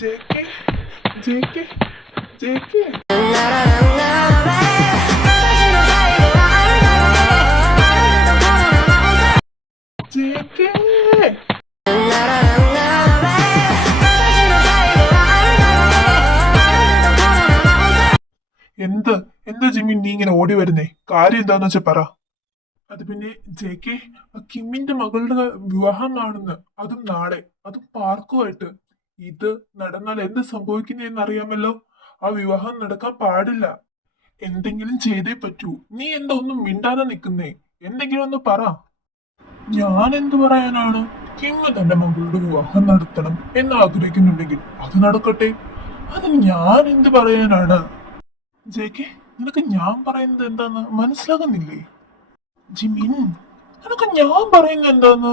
JK JK JK JK എന്ത് എന്താ Jimmy നീ ഇങ്ങനെ ഓടി വരുന്നേ? കാര്യം എന്താന്ന് വെച്ചാ പറ. അത് പിന്നെ ജെകെ, കിമ്മിന്റെ മകളുടെ വിവാഹമാണെന്ന്, അതും നാളെ, അതും പാർക്കുമായിട്ട്. ഇത് നടന്നാൽ എന്ത് സംഭവിക്കുന്നതെന്ന് അറിയാമല്ലോ. ആ വിവാഹം നടക്കാൻ പാടില്ല. എന്തെങ്കിലും ചെയ്തേ പറ്റൂ. നീ എന്താ ഒന്നും മിണ്ടാതെ നിൽക്കുന്നേ? എന്തെങ്കിലും ഒന്ന് പറ. ഞാൻ എന്തു പറയാനാണ്? കിങ് തന്റെ മകളുടെ വിവാഹം നടത്തണം എന്ന് ആഗ്രഹിക്കുന്നുണ്ടെങ്കിൽ അത് നടക്കട്ടെ. അതിന് ഞാൻ എന്ത് പറയാനാണ്? ജെകെ, നിനക്ക് ഞാൻ പറയുന്നത് എന്താന്ന് മനസ്സിലാകുന്നില്ലേ? ജിമിൻ, നിനക്ക് ഞാൻ പറയുന്നത് എന്താന്ന്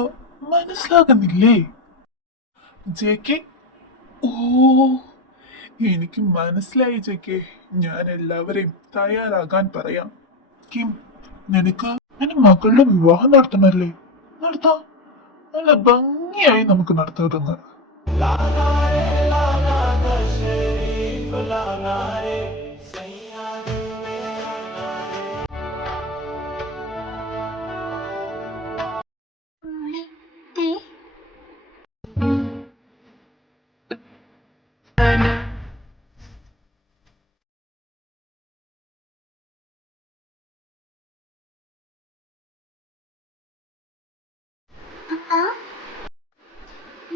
മനസ്സിലാകുന്നില്ലേ? ജെകെ, ഓ, എനിക്ക് മനസ്സിലായി ജെകെ. ഞാൻ എല്ലാവരെയും തയ്യാറാകാൻ പറയാം. കിം, നിനക്ക് നിന്റെ മകളുടെ വിവാഹം നടത്തണല്ലേ? നടത്താം. നല്ല ഭംഗിയായി നമുക്ക് നടത്തുന്നത്.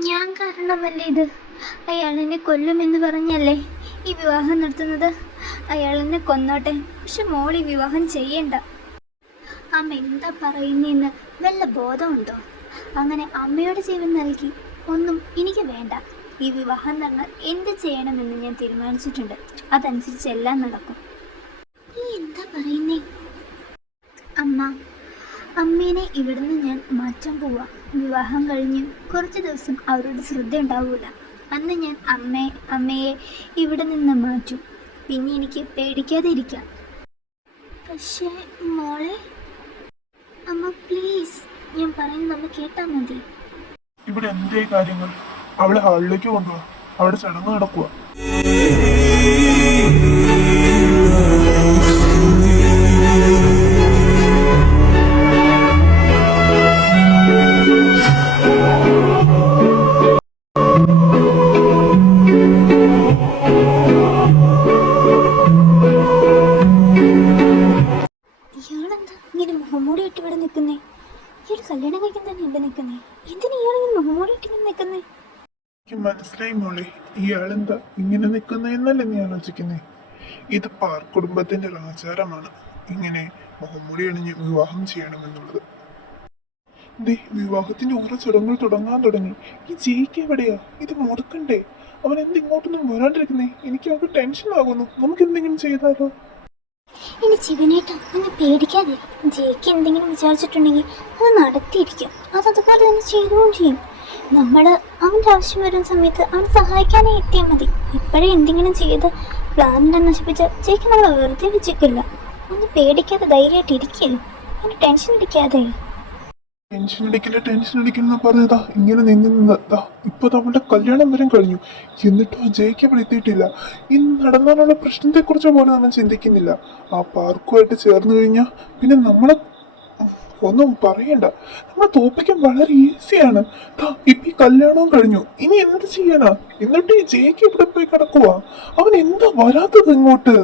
ഞാൻ കാരണമല്ലേ ഇത്? അയാൾ എന്നെ കൊല്ലുമെന്ന് പറഞ്ഞല്ലേ ഈ വിവാഹം നടത്തുന്നത്? അയാൾ എന്നെ കൊന്നോട്ടെ, പക്ഷെ മോൾ ഈ വിവാഹം ചെയ്യണ്ട. അമ്മ എന്താ പറയുന്നതെന്ന് വല്ല ബോധമുണ്ടോ? അങ്ങനെ അമ്മയുടെ ജീവൻ നൽകി ഒന്നും എനിക്ക് വേണ്ട. ഈ വിവാഹം നടന്നാൽ എന്ത് ചെയ്യണമെന്ന് ഞാൻ തീരുമാനിച്ചിട്ടുണ്ട്. അതനുസരിച്ച് എല്ലാം നടക്കും. നീ എന്താ പറയുന്നേ? അമ്മേനെ ഇവിടുന്ന് ഞാൻ മാറ്റാൻ പോവാ. വിവാഹം കഴിഞ്ഞ് കുറച്ച് ദിവസം അവരോട് ശ്രദ്ധ ഉണ്ടാവൂല. അന്ന് ഞാൻ അമ്മയെ ഇവിടെ നിന്ന് മാറ്റും. പിന്നെ എനിക്ക് പേടിക്കാതെ ഇരിക്കാം. പക്ഷേ മോളെ, അമ്മ പ്ലീസ്, ഞാൻ പറയുന്നത് അമ്മ കേട്ടാ മതി. ഇവിടെ എന്തേ കാര്യങ്ങൾ? അവളെ ഹാളിലേക്ക് കൊണ്ടുപോവാ. അവിടെ ചടങ്ങ് നടക്കുക. ഇയാളെന്താ ഇങ്ങനെ മുഖംമൂടി ഇട്ട് ഇവിടെ നിൽക്കുന്നേ? ഇയാൾ കല്യാണം കഴിക്കാൻ തന്നെ ഇവിടെ നിൽക്കുന്നേ? എന്തിനാ ഇയാളിങ്ങനെ മുഖംമൂടി ഇട്ട് ഇങ്ങനെ നിൽക്കുന്നേ? എനിക്ക് മനസ്സിലായി മോളെ, ഇയാളെന്താ ഇങ്ങനെ നിൽക്കുന്നതെന്നല്ലേ നീ ആലോചിക്കുന്നേ? ഇത് പാർ കുടുംബത്തിന്റെ ഒരു ആചാരമാണ്, ഇങ്ങനെ മുഖംമൂടി അണിഞ്ഞ് വിവാഹം ചെയ്യണമെന്നുള്ളത്. വിവാഹത്തിന്റെ ഓരോ ചടങ്ങുകൾ തുടങ്ങാൻ തുടങ്ങി. ഈ ജെയ്ക്ക് എവിടെയാ? ഇത് മുടക്കണ്ടേ? അവൻ എന്ത് ഇങ്ങോട്ടൊന്നും വരാണ്ടിരിക്കുന്നേ? എനിക്ക് അവർക്ക് ടെൻഷൻ ആകുന്നു. നമുക്ക് എന്തെങ്കിലും ചെയ്താലോ? ഇനി ജീവനേട്ടാ, ഒന്ന് പേടിക്കാതെ. ജെയ്ക്ക് എന്തെങ്കിലും വിചാരിച്ചിട്ടുണ്ടെങ്കിൽ അത് നടത്തിയിരിക്കും. അതുപോലെ തന്നെ ചെയ്തുകൊണ്ട് ചെയ്യും. നമ്മൾ അവൻ്റെ ആവശ്യം വരുന്ന സമയത്ത് അവൻ സഹായിക്കാനേ എത്തിയാൽ മതി. ഇപ്പോഴേ എന്തെങ്കിലും ചെയ്ത് പ്ലാനിനെ നശിപ്പിച്ച ജെയ്ക്ക് നമ്മൾ വെറുതെ വെച്ചേക്കില്ല. ഒന്ന് പേടിക്കാതെ ധൈര്യമായിട്ട് ഇരിക്കുക. ഒന്ന് ടെൻഷൻ അടിക്കാതെ. ടെൻഷൻ അടിക്കുന്ന പറഞ്ഞതാ ഇങ്ങനെ നിന്നതാ. ഇപ്പൊ അവളുടെ കല്യാണം വരെ കഴിഞ്ഞു, എന്നിട്ടും ആ ജയിക്ക് അവിടെ എത്തിയിട്ടില്ല. ഈ നടന്നാലുള്ള പ്രശ്നത്തെ കുറിച്ച് പോലും നമ്മൾ ചിന്തിക്കുന്നില്ല. ആ പാർക്കുമായിട്ട് ചേർന്ന് കഴിഞ്ഞാൽ പിന്നെ നമ്മളെ ഒന്നും പറയണ്ട, നമ്മളെ തോപ്പിക്കാൻ വളരെ ഈസിയാണ്. ഇപ്പൊ ഈ കല്യാണവും കഴിഞ്ഞു, ഇനി എന്ത് ചെയ്യാനാ? എന്നിട്ട് ഈ ജയിക്ക് ഇവിടെ പോയി കിടക്കുവാ. അവൻ എന്താ വരാത്തത് ഇങ്ങോട്ട്?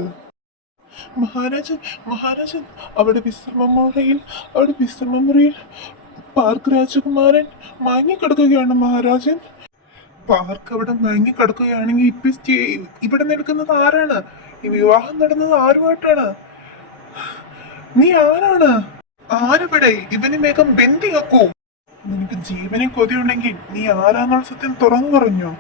മഹാരാജൻ അവിടെ വിശ്രമമുറിയിൽ പാർക്ക് രാജകുമാരൻ മയങ്ങിക്കിടക്കുകയാണ് മഹാരാജൻ. പാർക്ക് അവിടെ മയങ്ങിക്കിടക്കുകയാണെങ്കിൽ ഇപ്പൊ ഇവിടെ നിൽക്കുന്നത് ആരാണ്? ഈ വിവാഹം നടന്നത് ആരുമായിട്ടാണ്? നീ ആരാണ്? ആരവിടെ? ഇവന് വേഗം ബന്ദിയാക്കൂ. നിനക്ക് ജീവനെ കൊതിയുണ്ടെങ്കിൽ നീ ആരാന്നുള്ള സത്യം തുറന്നു പറഞ്ഞോ.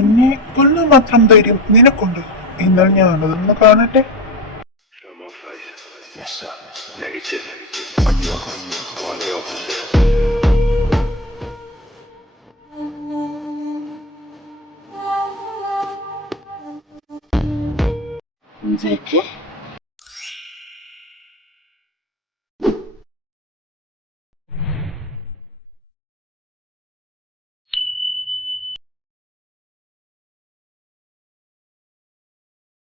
എന്നെ കൊല്ലാൻ മാത്രം ധൈര്യം നിനക്കുണ്ട്. എന്നാൽ ഞാനതൊന്ന് കാണട്ടെ. Yes, sir. Negative. On the opposite. Jake